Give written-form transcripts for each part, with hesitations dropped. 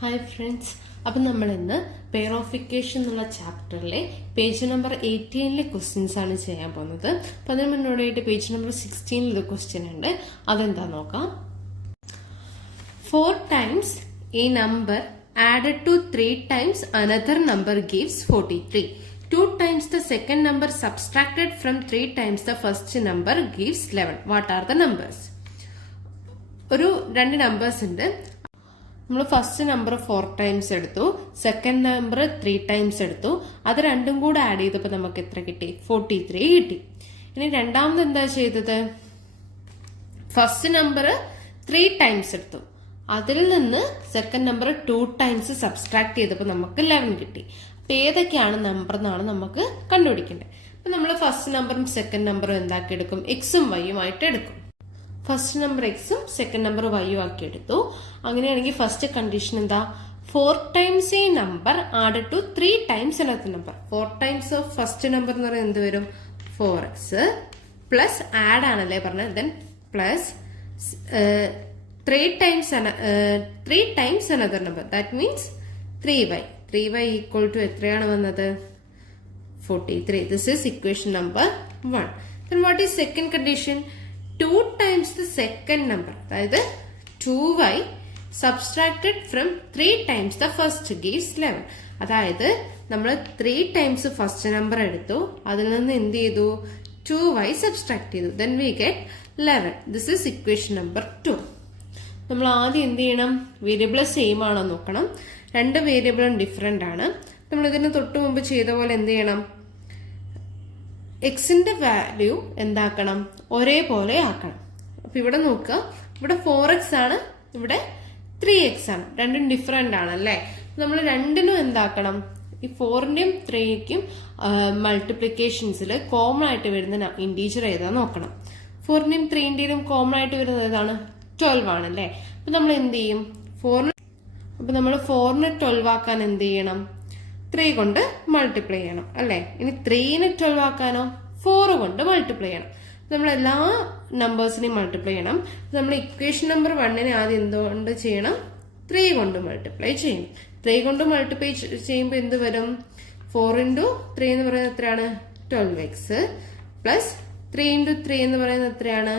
Hi friends, അപ്പം നമ്മൾ ഇന്ന് പെയർ ഓഫ് ഇക്വേഷൻ എന്നുള്ള ചാപ്റ്ററിലെ പേജ് നമ്പർ 18 ക്വസ്റ്റ്യൻസ് ആണ് ചെയ്യാൻ പോകുന്നത്. അപ്പം അതിന് മുന്നോടിയായിട്ട് പേജ് നമ്പർ 16 ഒരു ക്വസ്റ്റ്യൻ ഉണ്ട്. അതെന്താ നോക്കാം. 4 times a number added to 3 times another number gives 43. 2 times the second number subtracted from 3 times the first number gives 11. What are the numbers? ഒരു രണ്ട് നമ്പേഴ്സ് ഉണ്ട്. നമ്മൾ ഫസ്റ്റ് നമ്പർ 4 ടൈംസ് എടുത്തു, second number 3 times എടുത്തു. അത് രണ്ടും കൂടെ add ചെയ്തപ്പോൾ നമുക്ക് എത്ര കിട്ടി? 43 കിട്ടി. ഇനി രണ്ടാമത് എന്താ ചെയ്തത്? ഫസ്റ്റ് നമ്പർ 3 ടൈംസ് എടുത്തു, അതിൽ നിന്ന് സെക്കൻഡ് നമ്പർ 2 ടൈംസ് സബ്സ്ട്രാക്ട് ചെയ്തപ്പോൾ നമുക്ക് 11 കിട്ടി. അപ്പൊ ഏതൊക്കെയാണ് നമ്പർ എന്നാണ് നമുക്ക് കണ്ടുപിടിക്കേണ്ടത്. അപ്പൊ നമ്മൾ ഫസ്റ്റ് നമ്പറും സെക്കൻഡ് നമ്പറും എന്താക്കി എടുക്കും? എക്സും വൈയും ആയിട്ട് എടുക്കും. ഫസ്റ്റ് നമ്പർ എക്സും സെക്കൻഡ് നമ്പർ വൈയും ആക്കി എടുത്തു. അങ്ങനെയാണെങ്കിൽ ഫസ്റ്റ് കണ്ടീഷൻ എന്താ? 4 times a number added to 3 times another number. 4 times of first number എന്ന് പറയുന്നത് എന്ത് വരും? 4x പ്ലസ് ആഡ് ആണല്ലേ പറഞ്ഞത്, then plus 3 times another number. That means 3y. 3y equal to എത്രയാണ് വന്നത്? 43. This is equation number 1. Then what is second condition? 2 times the second number, അതായത് 2y subtracted from 3 times the first gives 11. അതായത് നമ്മൾ 3 times first number എടുത്തു, അതിൽ നിന്ന് എന്ത് ചെയ്തു? 2y സബ്സ്ട്രാക്ട് ചെയ്തു, then we get 11. This is equation number 2. നമ്മൾ ആദ്യം എന്ത് ചെയ്യണം? വേരിയബിൾ സെയിം ആണോ നോക്കണം. രണ്ട് വേരിയബിളും ഡിഫറെന്റ് ആണ്. നമ്മൾ ഇതിന് തൊട്ട് മുമ്പ് ചെയ്ത പോലെ എന്ത് ചെയ്യണം? എക്സിന്റെ വാല്യൂ എന്താക്കണം? ഒരേപോലെ ആക്കണം. അപ്പൊ ഇവിടെ നോക്കുക, ഇവിടെ 4x ആണ്, ഇവിടെ 3x ആണ്. രണ്ടും ഡിഫറെന്റ് ആണല്ലേ. നമ്മൾ രണ്ടിനും എന്താക്കണം? ഈ 4ന്റെയും 3ക്കും മൾട്ടിപ്ലിക്കേഷൻസിൽ കോമൺ ആയിട്ട് വരുന്ന ഇൻറ്റീജർ ഏതാ നോക്കണം. 4ന്റെയും 3ന്റെയും കോമൺ ആയിട്ട് വരുന്നത് ഏതാണ്? 12 ആണല്ലേ. അപ്പൊ നമ്മൾ എന്ത് ചെയ്യും? 4നെ 12 ആക്കാൻ എന്ത് ചെയ്യണം? 3 കൊണ്ട് മൾട്ടിപ്ലൈ ചെയ്യണം അല്ലെ. ഇനി 3നെ 12 ആക്കാനോ? 4 കൊണ്ട് മൾട്ടിപ്ലൈ ചെയ്യണം. നമ്മൾ എല്ലാ നമ്പേഴ്സിനെയും മൾട്ടിപ്ലൈ ചെയ്യണം. നമ്മൾ ഇക്വേഷൻ നമ്പർ 1നെ ആദ്യം എന്തുകൊണ്ട് ചെയ്യണം? 3 കൊണ്ട് മൾട്ടിപ്ലൈ ചെയ്യണം. 3 കൊണ്ട് മൾട്ടിപ്ലൈ ചെയ്യുമ്പോൾ എന്ത് വരും? 4 into 3 എന്ന് പറയുന്നത് എത്രയാണ്? 12x പ്ലസ് 3 into 3 എന്ന് പറയുന്നത് എത്രയാണ്?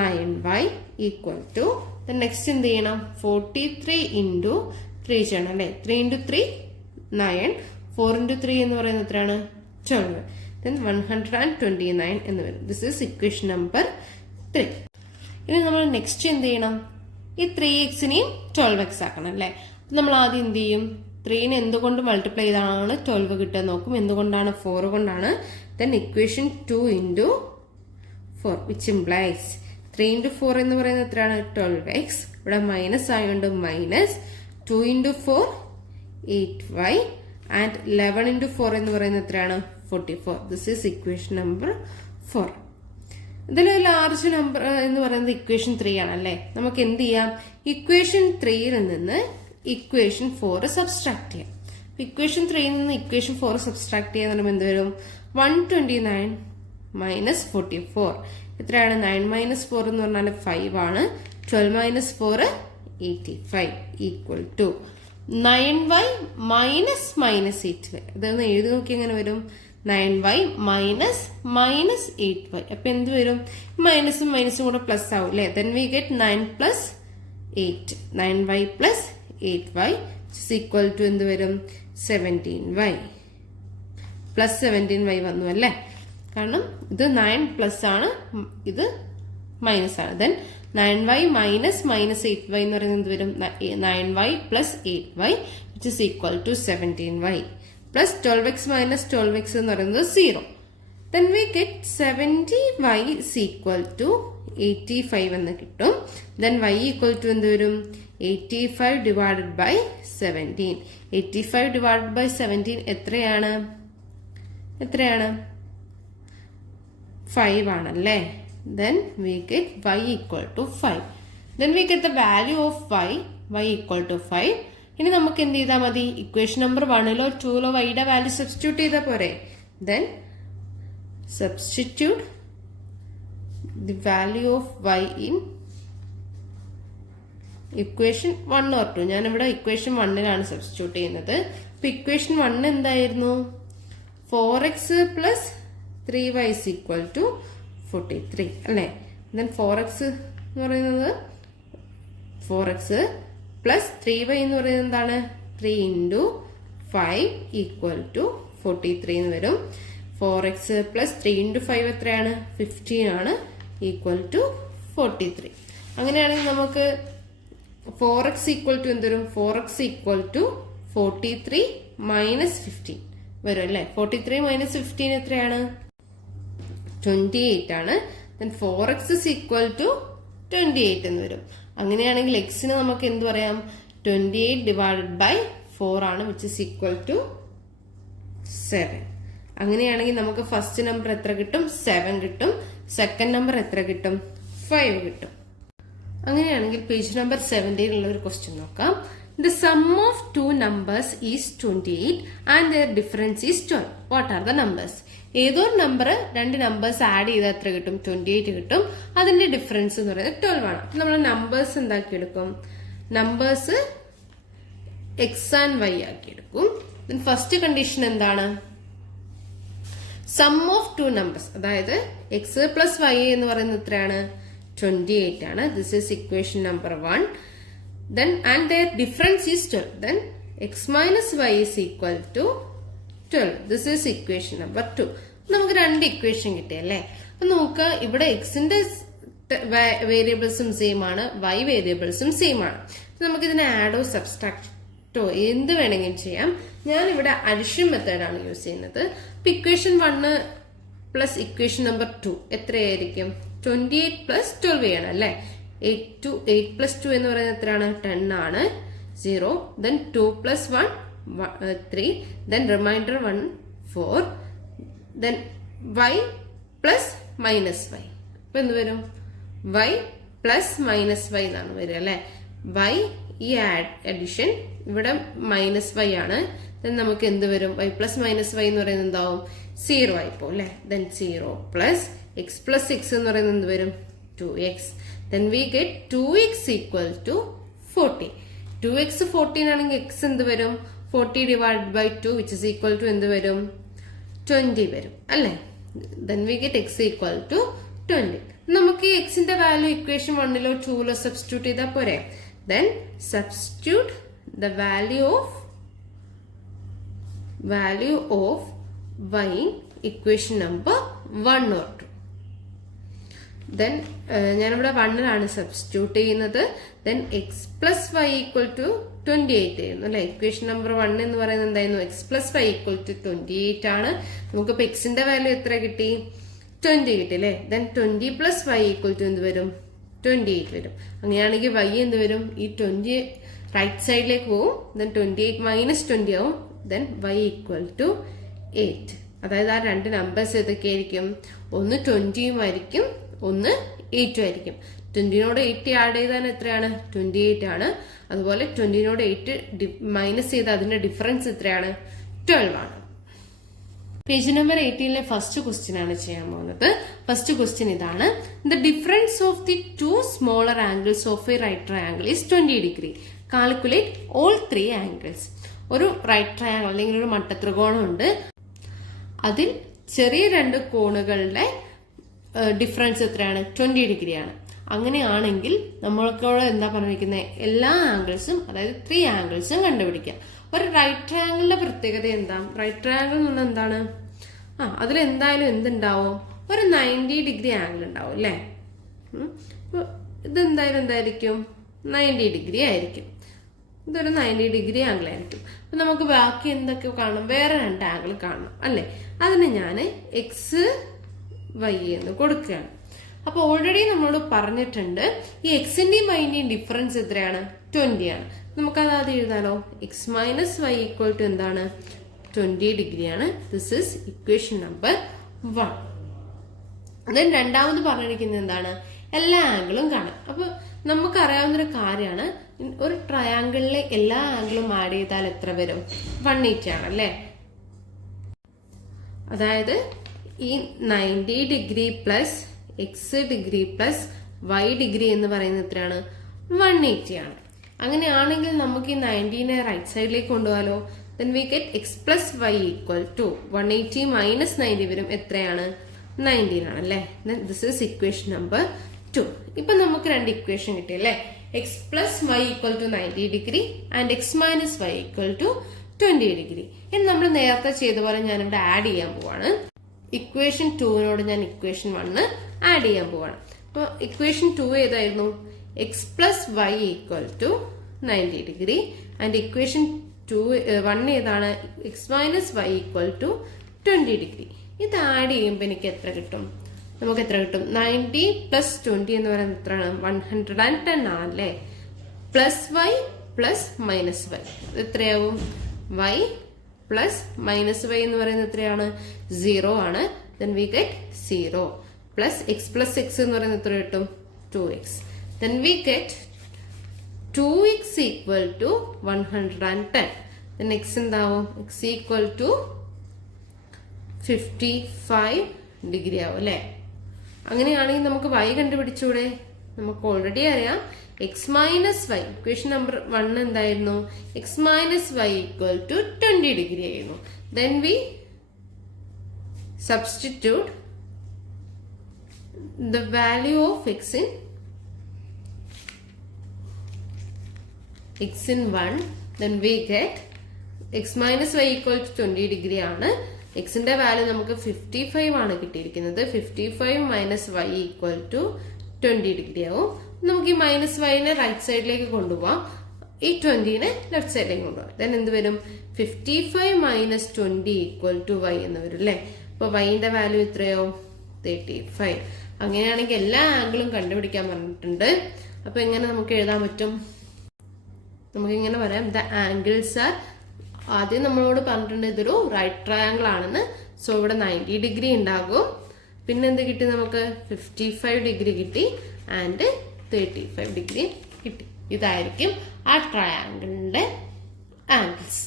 9y ഈക്വൽ ടു നെക്സ്റ്റ് എന്ത് ചെയ്യണം? 43 into 3 ചെയ്യണം അല്ലെ. 3 into 3 9, 4 into 3 എന്ന് പറയുന്നത് എത്രയാണ്? 12. Then 129 എന്ന് വരും. This is equation number 3. ഇനി നമ്മൾ നെക്സ്റ്റ് എന്ത് ചെയ്യണം? ഈ 3xനെയും 12x ആക്കണം അല്ലെ. നമ്മൾ ആദ്യം എന്ത് ചെയ്യും? 3നെ എന്തുകൊണ്ട് മൾട്ടിപ്ലൈ ചെയ്താണ് 12 കിട്ടുക നോക്കും. എന്തുകൊണ്ടാണ്? 4 കൊണ്ടാണ്. Then equation 2 into 4 which implies 3 into 4 എന്ന് പറയുന്നത് എത്രയാണ്? 12x. ഇവിടെ മൈനസ് ആയതുകൊണ്ട് minus 2 into 4 8y and 11 into 4 എന്ന് പറയുന്നത് എത്രയാണ്? 44. This is equation number 4. ഇതിൽ ലാർജ് നമ്പർ എന്ന് പറയുന്നത് ഇക്വേഷൻ 3 ആണ് അല്ലേ. നമുക്ക് എന്ത് ചെയ്യാം? ഇക്വേഷൻ 3യിൽ നിന്ന് ഇക്വേഷൻ 4 സബ്സ്ട്രാക്ട് ചെയ്യാം. ഇക്വേഷൻ 3യിൽ നിന്ന് ഇക്വേഷൻ 4 സബ്സ്ട്രാക്ട് ചെയ്യാൻ പറയുമ്പോൾ എന്ത് വരും? 129 മൈനസ് 44 എത്രയാണ്? 9 മൈനസ് 4 എന്ന് പറഞ്ഞാൽ 5 ആണ്. 12 minus 4 85 equal to 9y minus 8y. അതൊന്ന് എഴുതി നോക്കി എങ്ങനെ വരും? 9y minus 8y. അപ്പൊ എന്ത് വരും? മൈനസും മൈനസും കൂടെ പ്ലസ് ആവും അല്ലെ. then we get 9 plus 8. 9y plus 8y is equal to എന്ത് വരും? 17y. പ്ലസ് 17y വന്നു അല്ലേ. കാരണം ഇത് 9 പ്ലസ് ആണ്, ഇത് മൈനസ് ആണ്. then 9y മൈനസ് 8y എന്ന് പറയുന്നത് എന്ത് വരും? 9y plus 8y which is equal to 17y plus 12x minus 12x എന്ന് പറയുന്നത് 0. then we get 70y is equal to 85 എന്ന് കിട്ടും. then y equal to എന്ത് വരും? 85 divided by 17. 85 divided by 17 എത്രയാണ്? 5 ആണല്ലേ. Then we get y equal to 5. Then we get the value of y equal to 5. ഇനി നമുക്ക് എന്ത് ചെയ്താൽ മതി? ഇക്വേഷൻ നമ്പർ 1ലോ 2ലോ വൈയുടെ വാല്യൂ സബ്സ്റ്റിറ്റ്യൂട്ട് ചെയ്താൽ പോരെ. then substitute the value of y in equation 1 or 2. ഞാനിവിടെ ഇക്വേഷൻ 1ലാണ് സബ്സ്റ്റിറ്റ്യൂട്ട് ചെയ്യുന്നത്. അപ്പൊ ഇക്വേഷൻ 1 എന്തായിരുന്നു? 4x plus 3y is equal to 43 അല്ലേ? then 4x എന്ന് പറയുന്നത് 4x plus 3y എന്ന് പറയുന്നത് എന്താണ്? 3 into 5 equal to 43 എന്ന് വരും. 4x plus 3 into 5 എത്രയാണ്? 15 ആണ്, equal to 43. അങ്ങനെയാണെങ്കിൽ നമുക്ക് 4x equal to എന്ത് വരും? 4x equal to 43 minus 15 വരും അല്ലേ? 43 minus 15 എത്രയാണ്? 28 ആണ്. then 4x is equal to 28 എന്ന് വരും. അങ്ങനെയാണെങ്കിൽ x ന് നമുക്ക് എന്ത് പറയാം? 28 divided by 4 ആണ്, which is equal to 7. അങ്ങനെയാണെങ്കിൽ നമുക്ക് ഫസ്റ്റ് നമ്പർ എത്ര കിട്ടും? 7 കിട്ടും. സെക്കൻഡ് നമ്പർ എത്ര കിട്ടും? 5 കിട്ടും. അങ്ങനെയാണെങ്കിൽ പേജ് നമ്പർ 17 ഉള്ള ഒരു ക്വസ്റ്റ്യൻ നോക്കാം. The sum of two numbers is 28 and their difference is 12. What are the numbers? ഏതോ നമ്പർ രണ്ട് നമ്പേഴ്സ് ആഡ് ചെയ്താൽ എത്ര കിട്ടും? 28 കിട്ടും. അതിന്റെ ഡിഫറൻസ് എന്ന് പറയുന്നത് 12 ആണ്. അപ്പൊ നമ്മൾ നമ്പേഴ്സ് എന്താക്കി എടുക്കും? നമ്പേഴ്സ് എക്സ് ആൻഡ് വൈ ആക്കി എടുക്കും. ഫസ്റ്റ് കണ്ടീഷൻ എന്താണ്? സം ഓഫ് ടു നമ്പേഴ്സ്, അതായത് എക്സ് പ്ലസ് വൈ എന്ന് പറയുന്നത് എത്രയാണ്? 28 ആണ്. This is equation number 1. then and their difference is 12. then x minus y is equal to 12. this is equation number 2. നമുക്ക് രണ്ട് ഇക്വേഷൻ കിട്ടിയല്ലേ? അപ്പൊ നോക്കുക, ഇവിടെ എക്സിന്റെ വേരിയബിൾസും സെയിം ആണ്, വൈ വേരിയബിൾസും സെയിം ആണ്. നമുക്ക് ഇതിനെ ആഡോ സബ്സ്ട്രാക്റ്റോ എന്ത് വേണമെങ്കിലും ചെയ്യാം. ഞാൻ ഇവിടെ അഡിഷൻ മെത്തേഡാണ് യൂസ് ചെയ്യുന്നത്. അപ്പൊ ഇക്വേഷൻ 1 പ്ലസ് ഇക്വേഷൻ നമ്പർ 2 എത്രയായിരിക്കും? 28 പ്ലസ് 12 ചെയ്യണം അല്ലേ? 8 plus 2 എന്ന് പറയുന്നത് എത്രയാണ്? 10 ആണ്. 0 then 2 plus 1 3 then remainder 1 4 then y plus minus y. അപ്പൊ എന്ത് വരും? y plus minus y എന്നാണ് വരിക അല്ലെ? y ഈ അഡിഷൻ ഇവിടെ മൈനസ് y ആണ്. then നമുക്ക് എന്ത് വരും? y plus minus y എന്ന് പറയുന്നത് എന്താവും? 0 ആയിപ്പോ അല്ലെ? then 0 plus x plus 6 എന്ന് പറയുന്നത് എന്ത് വരും? 2x. then we get 2x equal to 40. 2x 14 ആണെങ്കിൽ x എന്ത് വരും? 40 divided by 2 which is equal to എന്ത് വരും? 20 വരും അല്ലേ? then we get x equal to 20. നമുക്ക് ഈ xന്റെ വാല്യൂ ഇക്വേഷൻ 1ലോ 2ലോ സബ്സ്റ്റിറ്റ്യൂട്ട് ചെയ്താൽ പോരെ? then substitute the value of y in equation number 1 or 2. then ഞാനിവിടെ 1ലാണ് സബ്സ്റ്റിറ്റ്യൂട്ട് ചെയ്യുന്നത്. then x plus y equal to 28 ആയിരുന്നു അല്ലെ? ഇക്വേഷൻ നമ്പർ 1 എന്ന് പറയുന്നത് എന്തായിരുന്നു? x plus y equal to 28 ആണ്. നമുക്കിപ്പോ എക്സിന്റെ വാല്യൂ എത്ര കിട്ടി? 20 കിട്ടി അല്ലെ? then 20 plus y equal to എന്ത് വരും? 28 വരും. അങ്ങനെയാണെങ്കിൽ y എന്ത് വരും? ഈ 20 റൈറ്റ് സൈഡിലേക്ക് പോകും. then 28 minus 20 ആവും. then y equal to 8. അതായത് ആ രണ്ട് നമ്പേഴ്സ് ഏതൊക്കെയായിരിക്കും? ഒന്ന് 20 ആയിരിക്കും, ഒന്ന് 8 ആയിരിക്കും. 20നോട് 8 ആഡ് ചെയ്താൽ എത്രയാണ്? 28 ആണ്. അതുപോലെ 20നോട് 8 മൈനസ് ചെയ്ത് അതിന്റെ ഡിഫറൻസ് എത്രയാണ്? 12 ആണ്. പേജ് നമ്പർ 18ലെ ഫസ്റ്റ് ക്വസ്റ്റ്യൻ ആണ് ചെയ്യാൻ പോകുന്നത്. ഫസ്റ്റ് ക്വസ്റ്റ്യൻ ഇതാണ്. The difference of the two smaller angles of a right triangle is 20 degree. Calculate all 3 angles. ഒരു റൈറ്റ് ട്രയാംഗിൾ അല്ലെങ്കിൽ ഒരു മട്ടത്രികോണം ഉണ്ട്. അതിൽ ചെറിയ രണ്ട് കോണുകളുടെ ഡിഫറൻസ് എത്രയാണ്? 20 ഡിഗ്രിയാണ്. അങ്ങനെയാണെങ്കിൽ നമ്മൾക്കോട് എന്താ പറഞ്ഞിരിക്കുന്നത്? എല്ലാ ആംഗിൾസും, അതായത് 3 ആംഗിൾസും കണ്ടുപിടിക്കാം. ഒരു റൈറ്റ് ട്രയാംഗിളിന്റെ പ്രത്യേകത എന്താ? റൈറ്റ് ട്രയാംഗിൾ എന്ന് പറഞ്ഞാൽ എന്താണ്? അതിലെന്തായാലും എന്തുണ്ടാവും? ഒരു 90 ഡിഗ്രി ആംഗിൾ ഉണ്ടാവും അല്ലേ? ഇതെന്തായാലും എന്തായിരിക്കും? 90 ഡിഗ്രി ആയിരിക്കും. ഇതൊരു 90 ഡിഗ്രി ആംഗിൾ ആയിരിക്കും. അപ്പൊ നമുക്ക് ബാക്കി എന്തൊക്കെ കാണും? വേറെ രണ്ട് ആംഗിൾ കാണണം അല്ലേ? അതിന് ഞാൻ എക്സ് വൈ എന്ന് കൊടുക്കുകയാണ്. അപ്പൊ ഓൾറെഡി നമ്മളോട് പറഞ്ഞിട്ടുണ്ട് ഈ എക്സിന്റെയും വൈന്റെയും ഡിഫറൻസ് എത്രയാണ്? 20 ആണ്. നമുക്കത് ആദ്യം എഴുതാലോ. X minus y equal to എന്താണ്? 20 ഡിഗ്രിയാണ്. This is equation number 1. Then രണ്ടാമത് പറഞ്ഞിരിക്കുന്നത് എന്താണ്? എല്ലാ ആംഗിളും കാണാം. അപ്പൊ നമുക്കറിയാവുന്നൊരു കാര്യമാണ്, ഒരു ട്രയാംഗിളിലെ എല്ലാ ആംഗിളും ആഡ് ചെയ്താൽ എത്ര വരും? 180 ആണ് അല്ലേ? അതായത് ഈ 90 degree plus x degree plus y degree എന്ന് പറയുന്നത് എത്രയാണ്? 180 ആണ്. അങ്ങനെയാണെങ്കിൽ നമുക്ക് ഈ 90നെ റൈറ്റ് സൈഡിലേക്ക് കൊണ്ടുപോകാലോ. then we get x plus y equal to 180 minus 90 വരും. എത്രയാണ്? 19 ആണ് അല്ലേ. this is equation number 2. ഇപ്പൊ നമുക്ക് രണ്ട് ഇക്വേഷൻ കിട്ടിയല്ലേ. x plus y equal to 90 degree and x minus y equal to 20 degree. ഇനി നമ്മൾ നേരത്തെ ചെയ്ത പോലെ ഞാൻ ഇവിടെ ആഡ് ചെയ്യാൻ പോവാണ്. ഇക്വേഷൻ 2നോട് ഞാൻ ഇക്വേഷൻ 1 ആഡ് ചെയ്യാൻ പോവാണ്. അപ്പൊ ഇക്വേഷൻ 2 ഏതായിരുന്നു? x plus y equal to 90 degree and equation 1 ഏതാണ്? x minus y equal to 20 degree. ഇത് ആഡ് ചെയ്യുമ്പോൾ എനിക്ക് എത്ര കിട്ടും? നമുക്ക് എത്ര കിട്ടും? 90 plus 20 എന്ന് പറയുന്നത് എത്രയാണ്? 110 ആണല്ലേ. Plus y plus minus y എത്രയാവും? y പ്ലസ് മൈനസ് y എന്ന് പറയുന്നത് എത്രയാണ്? 0 ആണ്. then we get 0 plus x plus x എന്ന് പറയുന്നത് എത്ര കിട്ടും? 2x. then we get 2x equal to 110. then x എന്താവും? x equal to 55 ഡിഗ്രി ആവും അല്ലെ. അങ്ങനെയാണെങ്കിൽ നമുക്ക് y കണ്ടുപിടിച്ചൂടെ? നമുക്ക് ഓൾറെഡി അറിയാം x minus y. Equation number 1 എന്തായിരുന്നു? x minus y equal to 20 degree ആയിരുന്നു. then we substitute the value of x in 1. then we get x minus y equal to 20 degree ആണ്. എക്സിന്റെ വാല്യൂ നമുക്ക് 55 ആണ് കിട്ടിയിരിക്കുന്നത്. 55 minus y equal to 20 degree ആവും. നമുക്ക് ഈ മൈനസ് വൈനെ റൈറ്റ് സൈഡിലേക്ക് കൊണ്ടുപോവാം, ഈ 20നെ ലെഫ്റ്റ് സൈഡിലേക്ക് കൊണ്ടുപോകാം. ദെൻ എന്ത് വരും? 55 മൈനസ് 20 ഈക്വൽ ടു y എന്ന് വരും അല്ലെ. അപ്പൊ വൈന്റെ വാല്യൂ എത്രയോ? 35. അങ്ങനെയാണെങ്കിൽ എല്ലാ ആംഗിളും കണ്ടുപിടിക്കാൻ പറഞ്ഞിട്ടുണ്ട്. അപ്പൊ എങ്ങനെ നമുക്ക് എഴുതാൻ പറ്റും? നമുക്ക് ഇങ്ങനെ പറയാം, ദ ആംഗിൾസ് ആർ, ആദ്യം നമ്മളോട് പറഞ്ഞിട്ടുണ്ട് ഇതൊരു റൈറ്റ് ട്രയാങ്കിൾ ആണെന്ന്. സോ ഇവിടെ 90 ഡിഗ്രി ഉണ്ടാകും. പിന്നെ എന്ത് കിട്ടി നമുക്ക്? 55 ഡിഗ്രി കിട്ടി ആൻഡ് 35 ഡിഗ്രി കിട്ടി. ഇതായിരിക്കും ആ ട്രയാങ്കിളിന്റെ ആംഗിൾസ്.